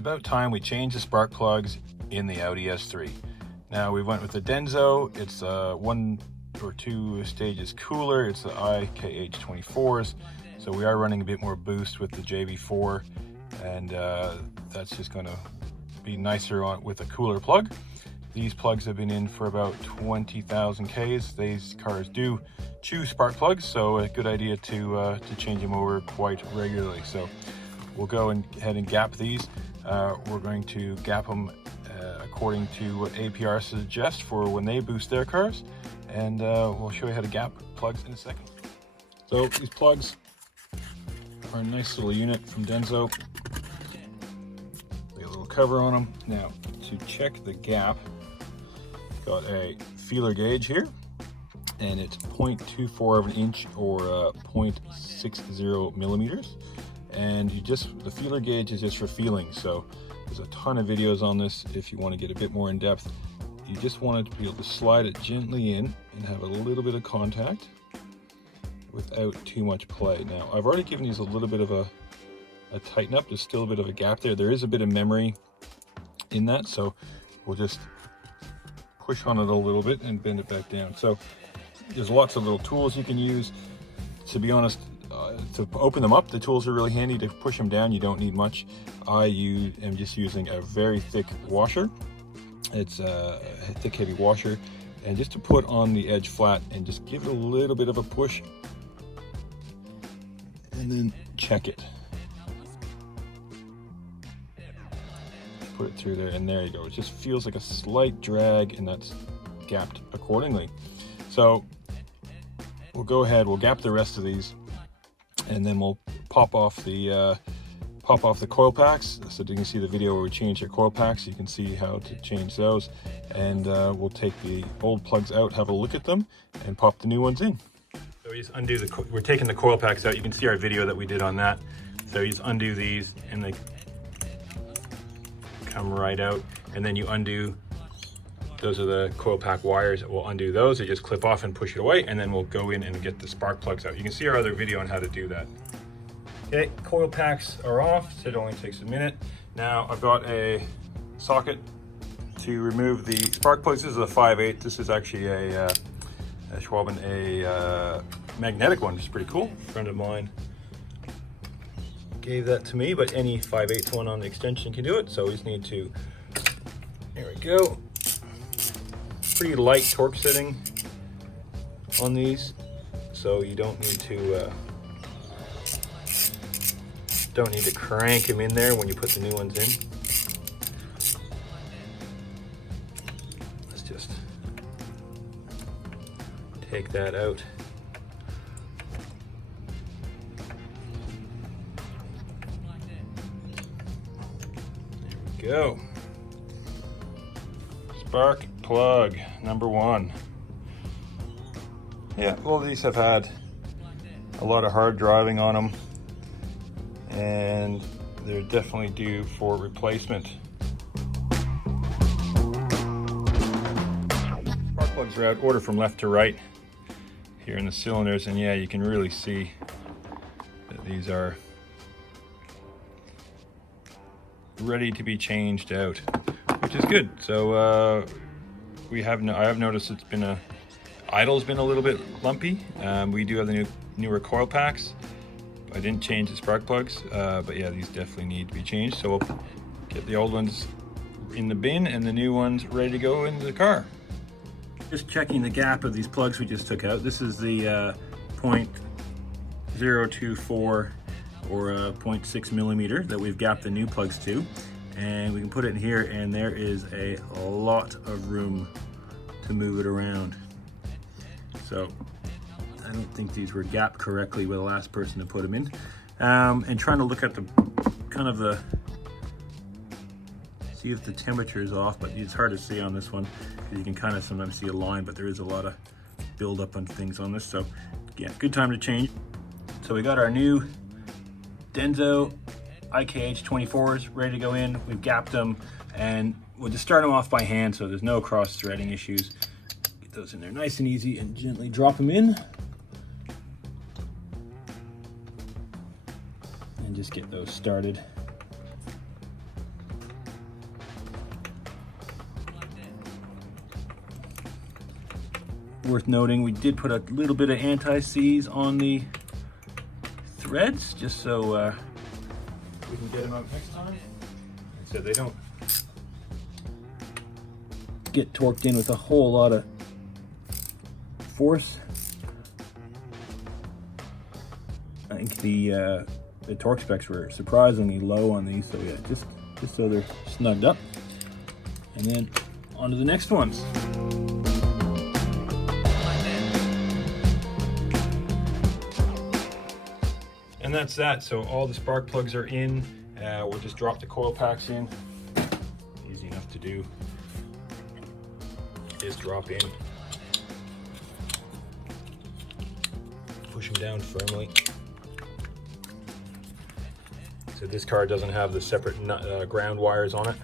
about time we change the spark plugs in the Audi S3. Now we went with the Denso. It's 1 or 2 stages cooler. It's the IKH24s. So we are running a bit more boost with the JV4, and that's just going to be nicer with a cooler plug. These plugs have been in for about 20,000 Ks. These cars do chew spark plugs, so a good idea to change them over quite regularly. So we'll go ahead and gap these. We're going to gap them according to what APR suggests for when they boost their cars, and we'll show you how to gap plugs in a second. So these plugs are a nice little unit from Denso. We have a little cover on them. Now to check the gap, got a feeler gauge here, and it's 0.24 of an inch or 0.60 millimeters. And the feeler gauge is just for feeling. So there's a ton of videos on this. If you want to get a bit more in depth, you just want to be able to slide it gently in and have a little bit of contact without too much play. Now I've already given these a little bit of a tighten up. There's still a bit of a gap there. There is a bit of memory in that, so we'll just push on it a little bit and bend it back down. So there's lots of little tools you can use. To be honest, to open them up, the tools are really handy. To push them down, you don't need much. I am just using a very thick washer. It's a thick, heavy washer, and just to put on the edge flat and just give it a little bit of a push, and then check it. Put it through there, and there you go. It just feels like a slight drag, and that's gapped accordingly. So we'll go ahead, we'll gap the rest of these, and then we'll pop off the coil packs. So you can see the video where we change the coil packs. You can see how to change those, and we'll take the old plugs out, have a look at them, and pop the new ones in. So we just undo we're taking the coil packs out. You can see our video that we did on that. So you just undo these, and they come right out, and then you undo. Those are the coil pack wires. We'll undo those. They just clip off and push it away, and then we'll go in and get the spark plugs out. You can see our other video on how to do that. Okay, coil packs are off, so it only takes a minute. Now I've got a socket to remove the spark plugs. This is a 5/8. This is actually a Schwalben, a magnetic one, which is pretty cool. A friend of mine gave that to me, but any 5/8 one on the extension can do it. So we just need to, there we go. Pretty light torque setting on these, so you don't need to crank them in there when you put the new ones in. Let's just take that out. There we go. Spark plug number 1. Yeah, well, these have had a lot of hard driving on them, and they're definitely due for replacement. Spark plugs are out, order from left to right here in the cylinders, and yeah, you can really see that these are ready to be changed out, which is good. So I have noticed idle's been a little bit lumpy. We do have the newer coil packs. I didn't change the spark plugs, but yeah, these definitely need to be changed. So we'll get the old ones in the bin and the new ones ready to go into the car. Just checking the gap of these plugs we just took out. This is the 0.024 or 0.6 millimeter that we've gapped the new plugs to. And we can put it in here, and there is a lot of room to move it around. So I don't think these were gapped correctly with the last person to put them in. And trying to look at see if the temperature is off, but it's hard to see on this one because you can kind of sometimes see a line, but there is a lot of buildup on things on this. So yeah, good time to change. So we got our new Denso IKH24s ready to go in. We've gapped them, and we'll just start them off by hand so there's no cross threading issues. Get those in there nice and easy and gently drop them in. And just get those started. worth noting, we did put a little bit of anti-seize on the threads, just so we can get them out next time. So they don't get torqued in with a whole lot of force. I think the torque specs were surprisingly low on these, so yeah, just so they're snugged up. And then on to the next ones. And that's that. So all the spark plugs are in. We'll just drop the coil packs in. Easy enough to do. Just drop in. Push them down firmly. So this car doesn't have the separate ground wires on it.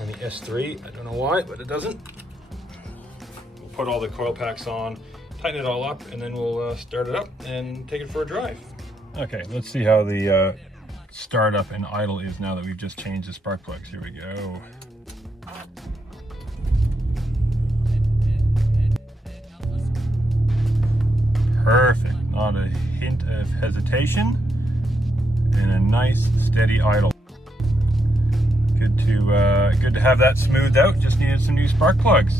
On the S3, I don't know why, but it doesn't. We'll put all the coil packs on, tighten it all up, and then we'll start it up and take it for a drive. Okay, let's see how the startup and idle is now that we've just changed the spark plugs. Here we go. Perfect, not a hint of hesitation, and a nice steady idle. Good to have that smoothed out. Just needed some new spark plugs.